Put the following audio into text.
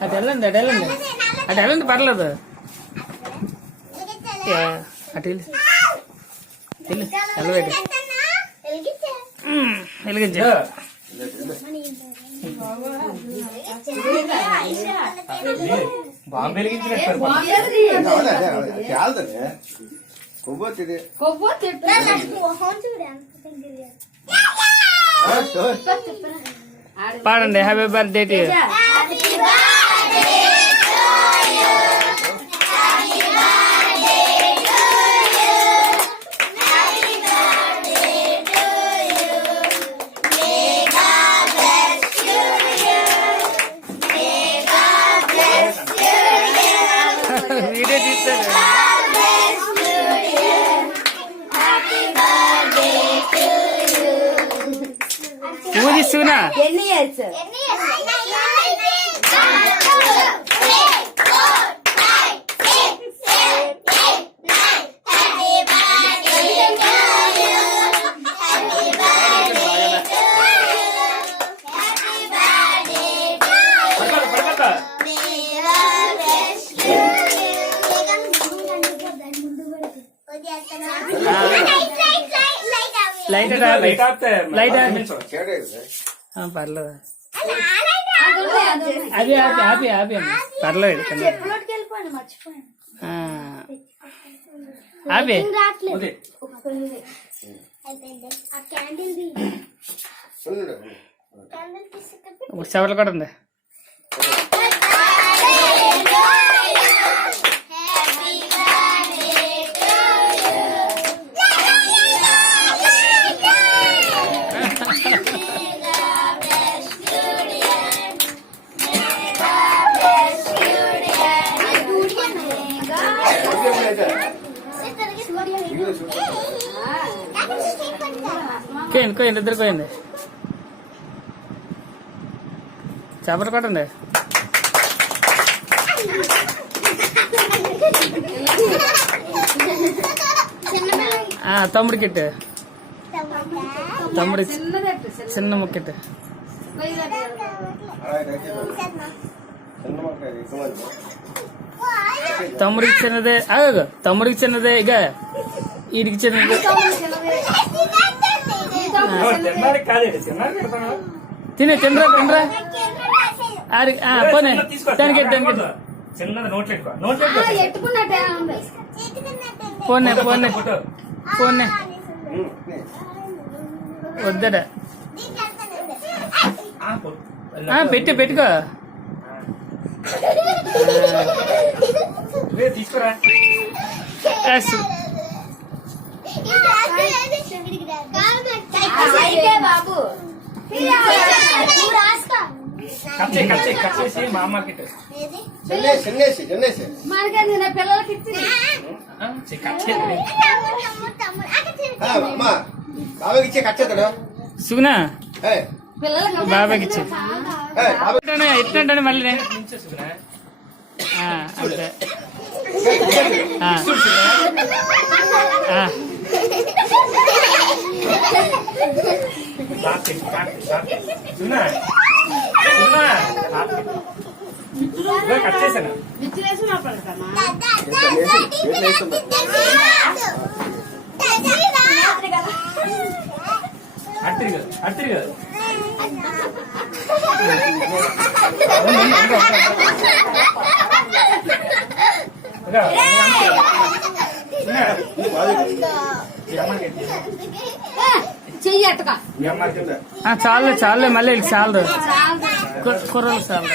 అటు వెళ్ళండి అటు వెళ్ళండి అటు వెళ్ళండి పర్లేదు అటు వెళ్ళి వెళ్ళబెట్టి వెలిగించు బాంబు వెలిగించినట్టు పాడండి happy birthday to you. Video తీస్తారు ఊదిస్తున్నా ఎన్ని ఇయర్స్ లైట్ లైట్ ఆపితే లైట్ పర్లేదు అది ఆపి ఆపి ఆపి అమ్మ పర్లేదు వెళ్ళిపోండి మర్చిపోయాను ఆపి చెవలు కూడా ఉంది కోయండి ఇద్దరు కోయండి చేపలు కొట్టండి తమ్ముడి కిట్టు తమ్ముడి చిన్న ముక్కిట్టు తమ్ముడికి చిన్నదే ఆగు తమ్ముడికి చిన్నదే ఇక వీడికి చిన్నదే తినే తినరా తినరా పోనీ దానికి పోనీ పోనీ పోనీ వద్దడా పెట్టుకో తీసుకురా బాబు కచ్చేసి మా అమ్మకి పిల్లలకి ఇచ్చి కచ్చేతాడు సుగునా పిల్లలకి బాబాకి ఇచ్చి ఎట్లంటే మళ్ళీ అంతే కచ్చేసాను అడితిరి కదా చెయ్యట్టుగా చాలు చాలే మళ్ళీ చాలదు కుర్రలు చాలు